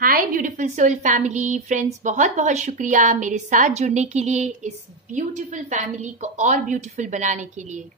हाय beautiful soul family friends, बहुत बहुत शुक्रिया मेरे साथ जुड़ने के लिए, इस ब्यूटीफुल फैमिली को और ब्यूटीफुल बनाने के लिए।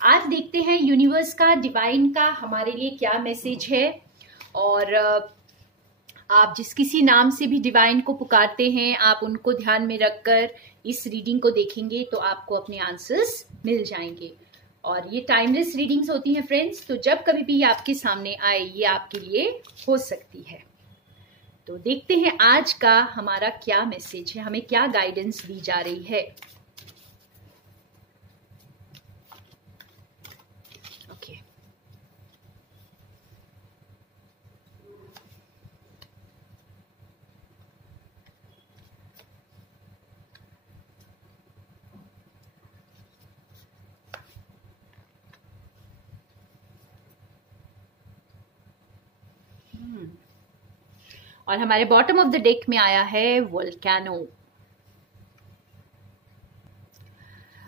आज देखते हैं यूनिवर्स का, डिवाइन का हमारे लिए क्या मैसेज है। और आप जिस किसी नाम से भी डिवाइन को पुकारते हैं, आप उनको ध्यान में रखकर इस रीडिंग को देखेंगे तो आपको अपने आंसर्स मिल जाएंगे। और ये टाइमलेस रीडिंग्स होती हैं फ्रेंड्स, तो जब कभी भी ये आपके सामने आए ये आपके लिए हो सकती है। तो देखते हैं आज का हमारा क्या मैसेज है, हमें क्या गाइडेंस दी जा रही है। ओके, और हमारे बॉटम ऑफ द डेक में आया है वोल्केनो।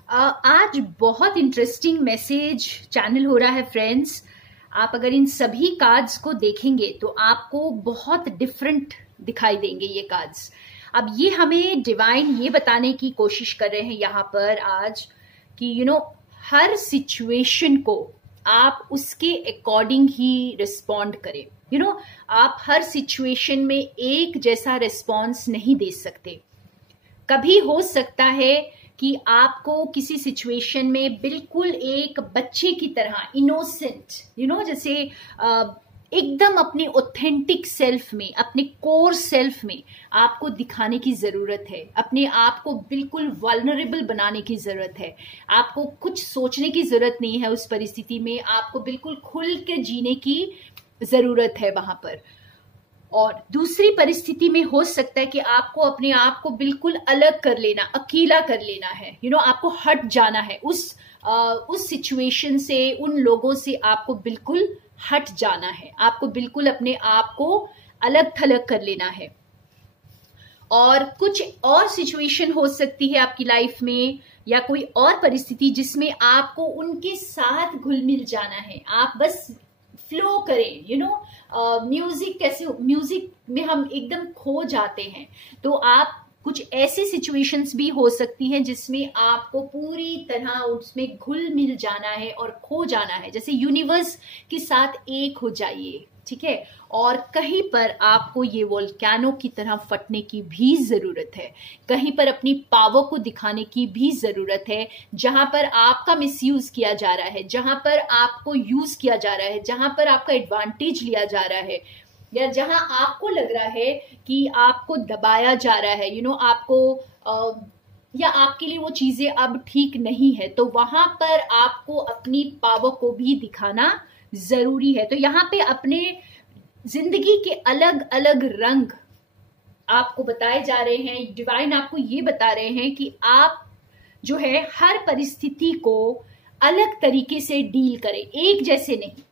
आज बहुत इंटरेस्टिंग मैसेज चैनल हो रहा है फ्रेंड्स। आप अगर इन सभी कार्ड्स को देखेंगे तो आपको बहुत डिफरेंट दिखाई देंगे ये कार्ड्स। अब ये हमें डिवाइन ये बताने की कोशिश कर रहे हैं यहाँ पर आज कि हर सिचुएशन को आप उसके अकॉर्डिंग ही रिस्पॉन्ड करें। आप हर सिचुएशन में एक जैसा रिस्पॉन्स नहीं दे सकते। कभी हो सकता है कि आपको किसी सिचुएशन में बिल्कुल एक बच्चे की तरह इनोसेंट जैसे एकदम अपने ऑथेंटिक सेल्फ में, अपने कोर सेल्फ में आपको दिखाने की जरूरत है। अपने आप को बिल्कुल वल्नरेबल बनाने की जरूरत है। आपको कुछ सोचने की जरूरत नहीं है उस परिस्थिति में, आपको बिल्कुल खुल के जीने की जरूरत है वहां पर। और दूसरी परिस्थिति में हो सकता है कि आपको अपने आप को बिल्कुल अलग कर लेना, अकेला कर लेना है। आपको हट जाना है उस सिचुएशन से, उन लोगों से आपको बिल्कुल हट जाना है। आपको बिल्कुल अपने आप को अलग थलग कर लेना है। और कुछ और सिचुएशन हो सकती है आपकी लाइफ में, या कोई और परिस्थिति जिसमें आपको उनके साथ घुल मिल जाना है। आप बस फ्लो करें। म्यूजिक कैसे, म्यूजिक में हम एकदम खो जाते हैं। तो आप कुछ ऐसी सिचुएशंस भी हो सकती हैं जिसमें आपको पूरी तरह उसमें घुल मिल जाना है और खो जाना है। जैसे यूनिवर्स के साथ एक हो जाइए, ठीक है। और कहीं पर आपको ये वोल्केनो की तरह फटने की भी जरूरत है। कहीं पर अपनी पावर को दिखाने की भी जरूरत है। जहां पर आपका मिसयूज किया जा रहा है, जहां पर आपको यूज किया जा रहा है, जहां पर आपका एडवांटेज लिया जा रहा है, या जहां आपको लग रहा है कि आपको दबाया जा रहा है, आपको या आपके लिए वो चीजें अब ठीक नहीं है, तो वहां पर आपको अपनी पावर को भी दिखाना जरूरी है। तो यहाँ पे अपने जिंदगी के अलग अलग रंग आपको बताए जा रहे हैं। डिवाइन आपको ये बता रहे हैं कि आप जो है हर परिस्थिति को अलग तरीके से डील करें, एक जैसे नहीं।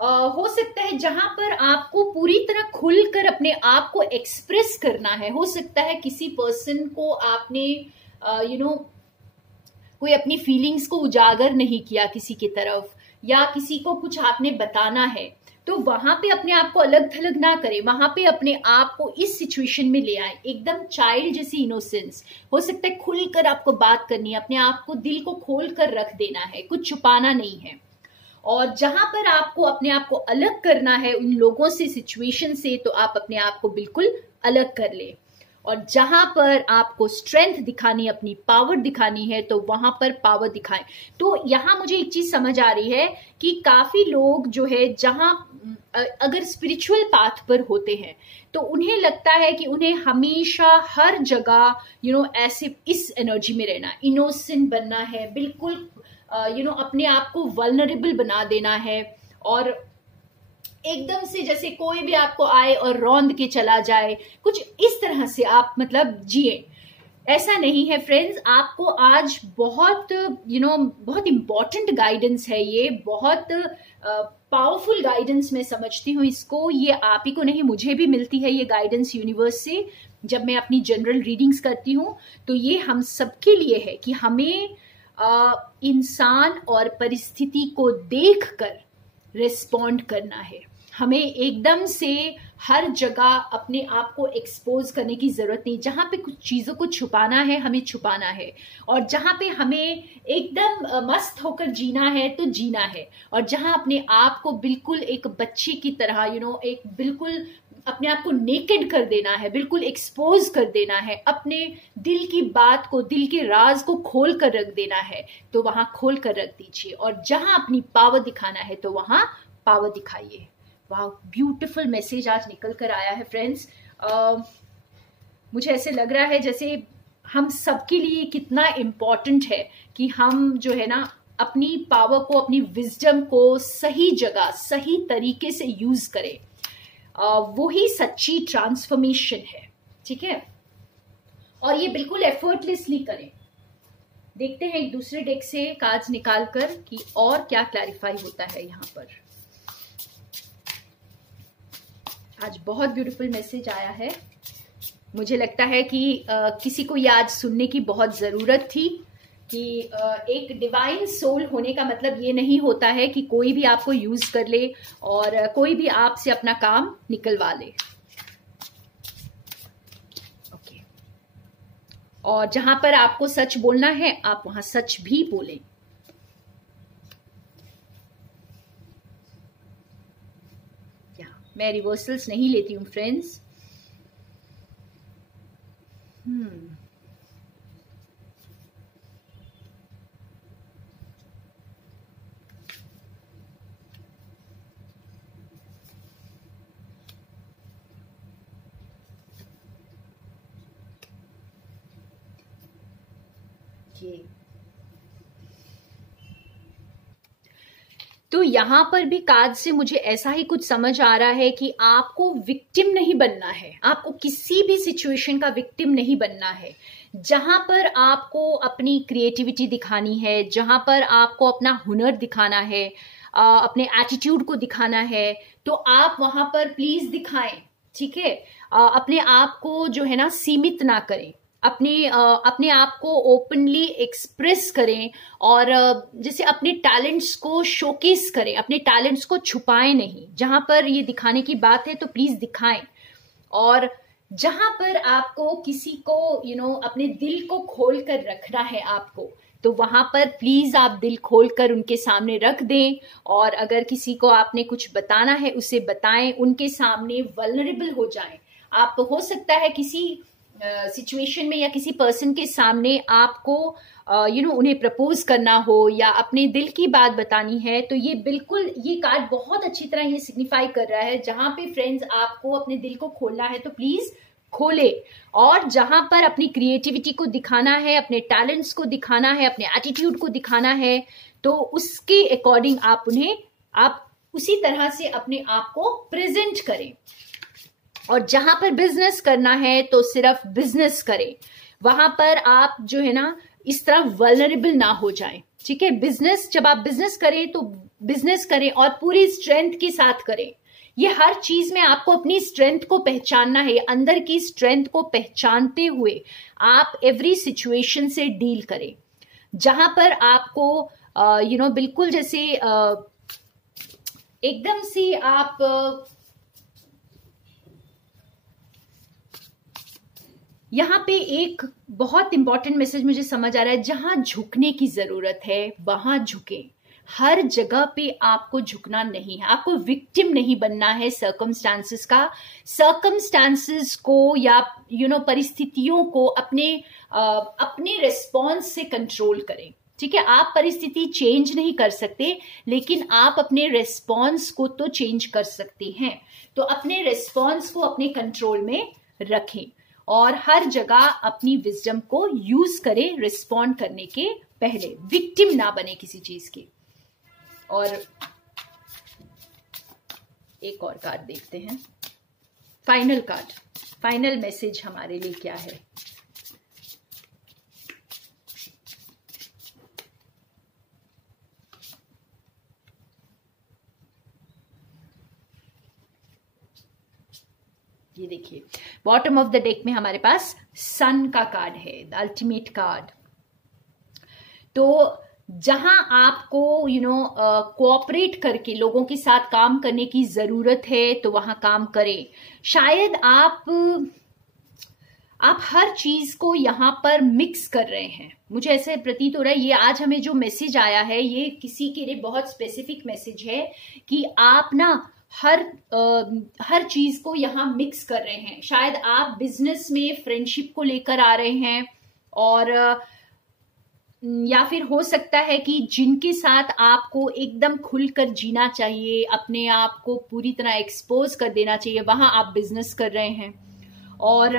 हो सकता है जहां पर आपको पूरी तरह खुलकर अपने आप को एक्सप्रेस करना है। हो सकता है किसी पर्सन को आपने कोई अपनी फीलिंग्स को उजागर नहीं किया किसी की तरफ, या किसी को कुछ आपने बताना है, तो वहां पे अपने आप को अलग थलग ना करें। वहां पे अपने आप को इस सिचुएशन में ले आए, एकदम चाइल्ड जैसी इनोसेंस। हो सकता है खुलकर आपको बात करनी है, अपने आप को, दिल को खोल कर रख देना है, कुछ छुपाना नहीं है। और जहां पर आपको अपने आप को अलग करना है उन लोगों से, सिचुएशन से, तो आप अपने आप को बिल्कुल अलग कर ले। और जहां पर आपको स्ट्रेंथ दिखानी, अपनी पावर दिखानी है, तो वहां पर पावर दिखाएं। तो यहां मुझे एक चीज समझ आ रही है कि काफी लोग जो है, जहां अगर स्पिरिचुअल पाथ पर होते हैं, तो उन्हें लगता है कि उन्हें हमेशा हर जगह ऐसे इस एनर्जी में रहना, इनोसेंट बनना है, बिल्कुल अपने आप को वल्नरेबल बना देना है। और एकदम से जैसे कोई भी आपको आए और रौंद के चला जाए, कुछ इस तरह से आप जिए। ऐसा नहीं है फ्रेंड्स। आपको आज बहुत बहुत इंपॉर्टेंट गाइडेंस है, ये बहुत पावरफुल गाइडेंस मैं समझती हूँ इसको। ये आप ही को नहीं, मुझे भी मिलती है ये गाइडेंस यूनिवर्स से। जब मैं अपनी जनरल रीडिंग्स करती हूँ तो ये हम सबके लिए है कि हमें इंसान और परिस्थिति को देखकर रिस्पॉन्ड करना है। हमें एकदम से हर जगह अपने आप को एक्सपोज करने की जरूरत नहीं। जहां पे कुछ चीजों को छुपाना है हमें छुपाना है, और जहां पे हमें एकदम मस्त होकर जीना है तो जीना है, और जहां अपने आप को बिल्कुल एक बच्ची की तरह एक बिल्कुल अपने आप को नेकेड कर देना है, बिल्कुल एक्सपोज कर देना है, अपने दिल की बात को, दिल के राज को खोल कर रख देना है, तो वहां खोल कर रख दीजिए। और जहां अपनी पावर दिखाना है तो वहां पावर दिखाइए। वाह, ब्यूटीफुल मैसेज आज निकल कर आया है फ्रेंड्स। मुझे ऐसे लग रहा है जैसे हम सबके लिए कितना इम्पोर्टेंट है कि हम जो है ना अपनी पावर को, अपनी विजडम को सही जगह सही तरीके से यूज करें। वो ही सच्ची ट्रांसफॉर्मेशन है, ठीक है। और ये बिल्कुल एफर्टलेसली करें। देखते हैं एक दूसरे डेक से कार्ड्स निकाल कर कि और क्या क्लैरिफाई होता है यहाँ पर। आज बहुत ब्यूटीफुल मैसेज आया है। मुझे लगता है कि किसी को ये आज सुनने की बहुत जरूरत थी कि एक डिवाइन सोल होने का मतलब ये नहीं होता है कि कोई भी आपको यूज कर ले और कोई भी आपसे अपना काम निकलवा ले। ओके, और जहां पर आपको सच बोलना है आप वहां सच भी बोलें। मैं रिवर्सल्स नहीं लेती हूँ फ्रेंड्स। तो यहां पर भी कार्ड से मुझे ऐसा ही कुछ समझ आ रहा है कि आपको विक्टिम नहीं बनना है, आपको किसी भी सिचुएशन का विक्टिम नहीं बनना है। जहां पर आपको अपनी क्रिएटिविटी दिखानी है, जहां पर आपको अपना हुनर दिखाना है, अपने एटीट्यूड को दिखाना है, तो आप वहां पर प्लीज दिखाएं, ठीक है। अपने आप को जो है ना सीमित ना करें, अपने आप को ओपनली एक्सप्रेस करें, और जैसे अपने टैलेंट्स को शोकेस करें, अपने टैलेंट्स को छुपाएं नहीं। जहां पर ये दिखाने की बात है तो प्लीज दिखाएं, और जहां पर आपको किसी को अपने दिल को खोल कर रखना है आपको, तो वहां पर प्लीज आप दिल खोल कर उनके सामने रख दें। और अगर किसी को आपने कुछ बताना है उसे बताएं, उनके सामने वल्नरेबल हो जाएं। आप हो सकता है किसी सिचुएशन में या किसी पर्सन के सामने आपको उन्हें प्रपोज करना हो या अपने दिल की बात बतानी है, तो ये बिल्कुल ये कार्ड बहुत अच्छी तरह ये सिग्निफाई कर रहा है। जहां पे फ्रेंड्स आपको अपने दिल को खोलना है तो प्लीज खोले, और जहां पर अपनी क्रिएटिविटी को दिखाना है, अपने टैलेंट्स को दिखाना है, अपने एटीट्यूड को दिखाना है, तो उसके अकॉर्डिंग आप उसी तरह से अपने आप को प्रेजेंट करें। और जहां पर बिजनेस करना है तो सिर्फ बिजनेस करें, वहां पर आप जो है ना इस तरह वल्नरेबल ना हो जाएं, ठीक है। जब आप बिजनेस करें तो बिजनेस करें और पूरी स्ट्रेंथ के साथ करें। ये हर चीज में आपको अपनी स्ट्रेंथ को पहचानना है, अंदर की स्ट्रेंथ को पहचानते हुए आप एवरी सिचुएशन से डील करें। जहां पर आपको बिल्कुल जैसे एकदम से आप यहाँ पे एक बहुत इंपॉर्टेंट मैसेज मुझे समझ आ रहा है। जहां झुकने की जरूरत है वहां झुके। हर जगह पे आपको झुकना नहीं है, आपको विक्टिम नहीं बनना है सर्कमस्टांसेस का। सर्कमस्टांसेस को या परिस्थितियों को अपने रिस्पॉन्स से कंट्रोल करें, ठीक है। आप परिस्थिति चेंज नहीं कर सकते, लेकिन आप अपने रिस्पॉन्स को तो चेंज कर सकते हैं। तो अपने रिस्पॉन्स को अपने कंट्रोल में रखें और हर जगह अपनी विजडम को यूज करें रिस्पॉन्ड करने के पहले। विक्टिम ना बने किसी चीज की। और एक और कार्ड देखते हैं, फाइनल कार्ड, फाइनल मैसेज हमारे लिए क्या है। ये देखिए बॉटम ऑफ द डेक में हमारे पास सन का कार्ड है, द अल्टीमेट कार्ड। तो जहां आपको कोऑपरेट करके लोगों के साथ काम करने की जरूरत है तो वहां काम करें। शायद आप हर चीज को यहाँ पर मिक्स कर रहे हैं, मुझे ऐसे प्रतीत हो रहा है। ये आज हमें जो मैसेज आया है ये किसी के लिए बहुत स्पेसिफिक मैसेज है कि आप ना हर चीज को यहाँ मिक्स कर रहे हैं। शायद आप बिजनेस में फ्रेंडशिप को लेकर आ रहे हैं, और या फिर हो सकता है कि जिनके साथ आपको एकदम खुलकर जीना चाहिए, अपने आप को पूरी तरह एक्सपोज कर देना चाहिए, वहां आप बिजनेस कर रहे हैं। और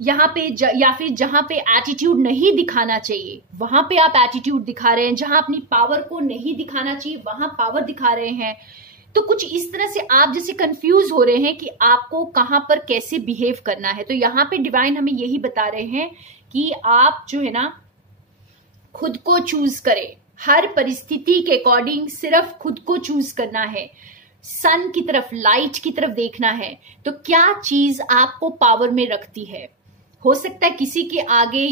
यहाँ पे या फिर जहां पे एटीट्यूड नहीं दिखाना चाहिए वहां पे आप एटीट्यूड दिखा रहे हैं, जहां अपनी पावर को नहीं दिखाना चाहिए वहां पावर दिखा रहे हैं। तो कुछ इस तरह से आप जैसे कंफ्यूज हो रहे हैं कि आपको कहां पर कैसे बिहेव करना है। तो यहाँ पे डिवाइन हमें यही बता रहे हैं कि आप जो है ना खुद को चूज करें, हर परिस्थिति के अकॉर्डिंग सिर्फ खुद को चूज करना है, सन की तरफ, लाइट की तरफ देखना है। तो क्या चीज आपको पावर में रखती है। हो सकता है किसी के आगे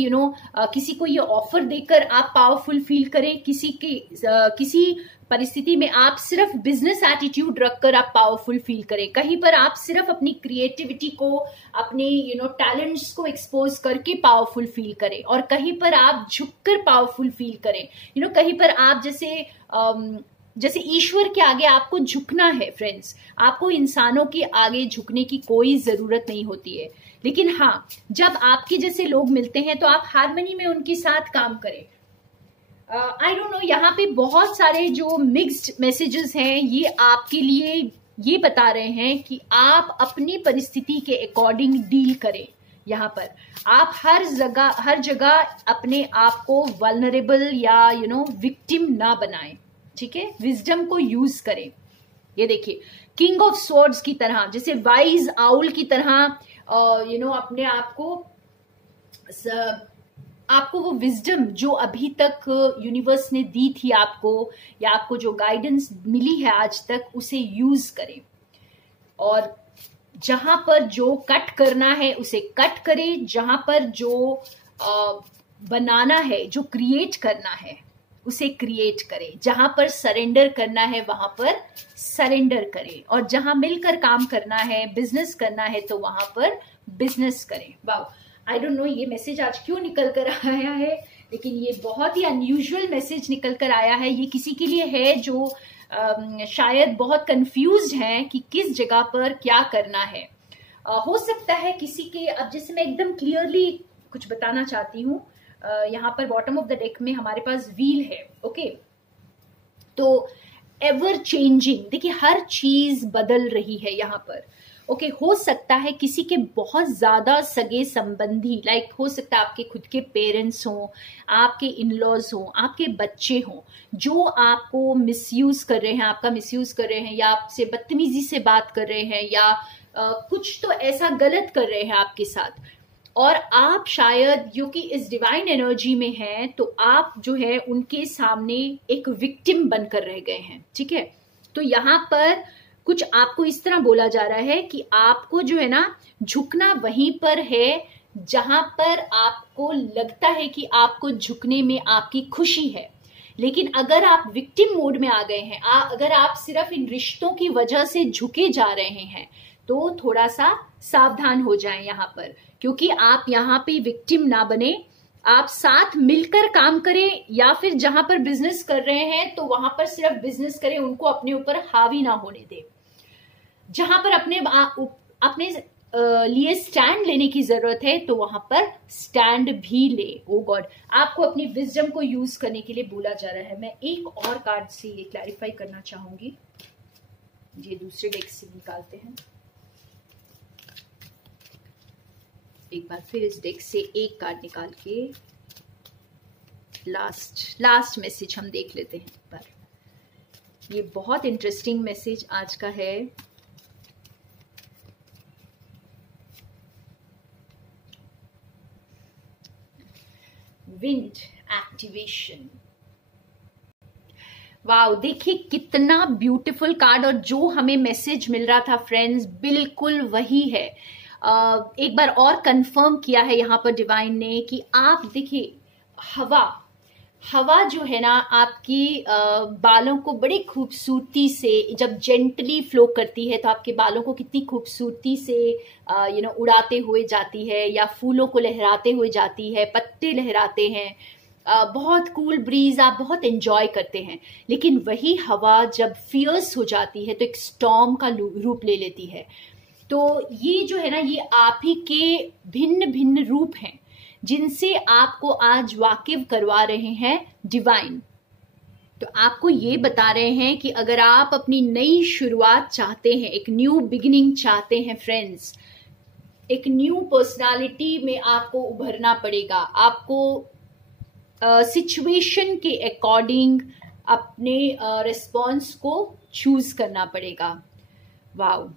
किसी को ये ऑफर देकर आप पावरफुल फील करें, किसी परिस्थिति में आप सिर्फ बिजनेस एटीट्यूड रखकर आप पावरफुल फील करें, कहीं पर आप सिर्फ अपनी क्रिएटिविटी को, अपने टैलेंट्स को एक्सपोज करके पावरफुल फील करें, और कहीं पर आप झुककर पावरफुल फील करें। कहीं पर आप जैसे ईश्वर के आगे आपको झुकना है फ्रेंड्स। आपको इंसानों के आगे झुकने की कोई जरूरत नहीं होती है, लेकिन हाँ, जब आपके जैसे लोग मिलते हैं तो आप हार्मनी में उनके साथ काम करें। आई डोंट नो, यहाँ पे बहुत सारे जो मिक्स्ड मैसेजेस हैं ये आपके लिए ये बता रहे हैं कि आप अपनी परिस्थिति के अकॉर्डिंग डील करें। यहाँ पर आप हर जगह अपने आप को वल्नरेबल या विक्टिम ना बनाएं, ठीक है। विजडम को यूज करें। ये देखिए, किंग ऑफ स्वॉर्ड्स की तरह, जैसे वाइज आउल की तरह अपने आपको वो विजडम जो अभी तक यूनिवर्स ने दी थी आपको, या आपको जो गाइडेंस मिली है आज तक, उसे यूज करें। और जहां पर जो कट करना है उसे कट करें, जहां पर जो बनाना है, जो क्रिएट करना है उसे क्रिएट करें, जहां पर सरेंडर करना है वहां पर सरेंडर करें, और जहां मिलकर काम करना है, बिजनेस करना है, तो वहां पर बिजनेस करें। वाओ, आई डोंट नो ये मैसेज आज क्यों निकल कर आया है, लेकिन ये बहुत ही अनयूजुअल मैसेज निकल कर आया है। ये किसी के लिए है जो शायद बहुत कंफ्यूज्ड है कि किस जगह पर क्या करना है। हो सकता है किसी के, अब जैसे मैं एकदम क्लियरली कुछ बताना चाहती हूँ, यहाँ पर बॉटम ऑफ द डेक में हमारे पास व्हील है, ओके। तो एवर चेंजिंग, देखिए हर चीज बदल रही है यहाँ पर, ओके। हो सकता है किसी के बहुत ज्यादा सगे संबंधी, लाइक हो सकता है आपके खुद के पेरेंट्स हों, आपके इन-लॉज हों, आपके बच्चे हों, जो आपको मिसयूज कर रहे हैं, आपका मिसयूज कर रहे हैं, या आपसे बदतमीजी से बात कर रहे हैं, या कुछ तो ऐसा गलत कर रहे हैं आपके साथ। और आप शायद क्योंकि इस डिवाइन एनर्जी में हैं, तो आप जो है उनके सामने एक विक्टिम बनकर रह गए हैं, ठीक है। तो यहाँ पर कुछ आपको इस तरह बोला जा रहा है कि आपको जो है ना झुकना वहीं पर है जहां पर आपको लगता है कि आपको झुकने में आपकी खुशी है। लेकिन अगर आप विक्टिम मोड में आ गए हैं, अगर आप सिर्फ इन रिश्तों की वजह से झुके जा रहे हैं, तो थोड़ा सा सावधान हो जाएं यहाँ पर, क्योंकि आप यहाँ पे विक्टिम ना बने। आप साथ मिलकर काम करें, या फिर जहां पर बिजनेस कर रहे हैं तो वहां पर सिर्फ बिजनेस करें, उनको अपने ऊपर हावी ना होने दें। जहां पर अपने लिए स्टैंड लेने की जरूरत है तो वहां पर स्टैंड भी ले। ओ गॉड, आपको अपनी विजडम को यूज करने के लिए बोला जा रहा है। मैं एक और कार्ड से ये क्लैरिफाई करना चाहूंगी, ये दूसरे डेक से निकालते हैं। एक बार फिर इस डेक से एक कार्ड निकाल के लास्ट मैसेज हम देख लेते हैं। पर ये बहुत इंटरेस्टिंग मैसेज आज का है। Wind activation. वाओ, देखिए कितना ब्यूटीफुल कार्ड, और जो हमें मैसेज मिल रहा था फ्रेंड्स बिल्कुल वही है। एक बार और कंफर्म किया है यहाँ पर डिवाइन ने कि आप देखिए हवा जो है ना आपकी बालों को बड़ी खूबसूरती से जब जेंटली फ्लो करती है तो आपके बालों को कितनी खूबसूरती से उड़ाते हुए जाती है, या फूलों को लहराते हुए जाती है, पत्ते लहराते हैं, बहुत कूल ब्रीज आप बहुत एंजॉय करते हैं। लेकिन वही हवा जब फियर्स हो जाती है तो एक स्टॉर्म का रूप ले लेती है। तो ये जो है ना, ये आप ही के भिन्न भिन्न रूप हैं जिनसे आपको आज वाकिफ करवा रहे हैं डिवाइन। तो आपको ये बता रहे हैं कि अगर आप अपनी नई शुरुआत चाहते हैं, एक न्यू बिगिनिंग चाहते हैं फ्रेंड्स, एक न्यू पर्सनालिटी में आपको उभरना पड़ेगा। आपको सिचुएशन के अकॉर्डिंग अपने रिस्पॉन्स को चूज करना पड़ेगा। वाओ,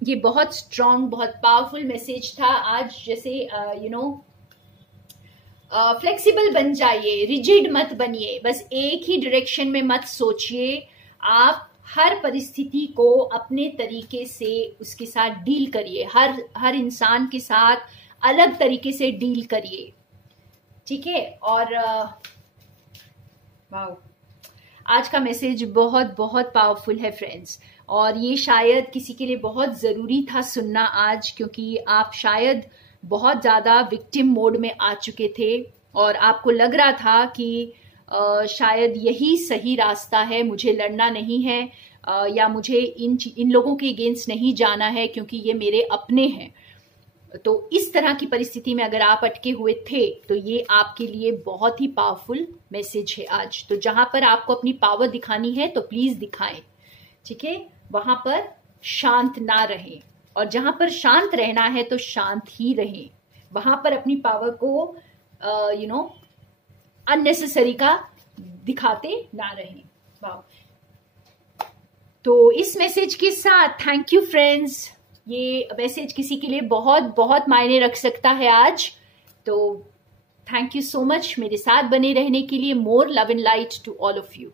ये बहुत स्ट्रांग, बहुत पावरफुल मैसेज था आज। जैसे फ्लेक्सिबल बन जाइए, रिजिड मत बनिए, बस एक ही डायरेक्शन में मत सोचिए। आप हर परिस्थिति को अपने तरीके से उसके साथ डील करिए, हर इंसान के साथ अलग तरीके से डील करिए, ठीक है। और वाओ, आज का मैसेज बहुत बहुत पावरफुल है फ्रेंड्स, और ये शायद किसी के लिए बहुत ज़रूरी था सुनना आज, क्योंकि आप शायद बहुत ज़्यादा विक्टिम मोड में आ चुके थे और आपको लग रहा था कि शायद यही सही रास्ता है, मुझे लड़ना नहीं है, या मुझे इन लोगों के अगेंस्ट नहीं जाना है क्योंकि ये मेरे अपने हैं। तो इस तरह की परिस्थिति में अगर आप अटके हुए थे तो ये आपके लिए बहुत ही पावरफुल मैसेज है आज। तो जहां पर आपको अपनी पावर दिखानी है तो प्लीज दिखाएं, ठीक है। वहां पर शांत ना रहें, और जहां पर शांत रहना है तो शांत ही रहें। वहां पर अपनी पावर को अननेसेसरी का दिखाते ना रहें। वाओ, तो इस मैसेज के साथ थैंक यू फ्रेंड्स। ये मैसेज किसी के लिए बहुत बहुत मायने रख सकता है आज। तो थैंक यू सो मच मेरे साथ बने रहने के लिए। More love and light to all of you.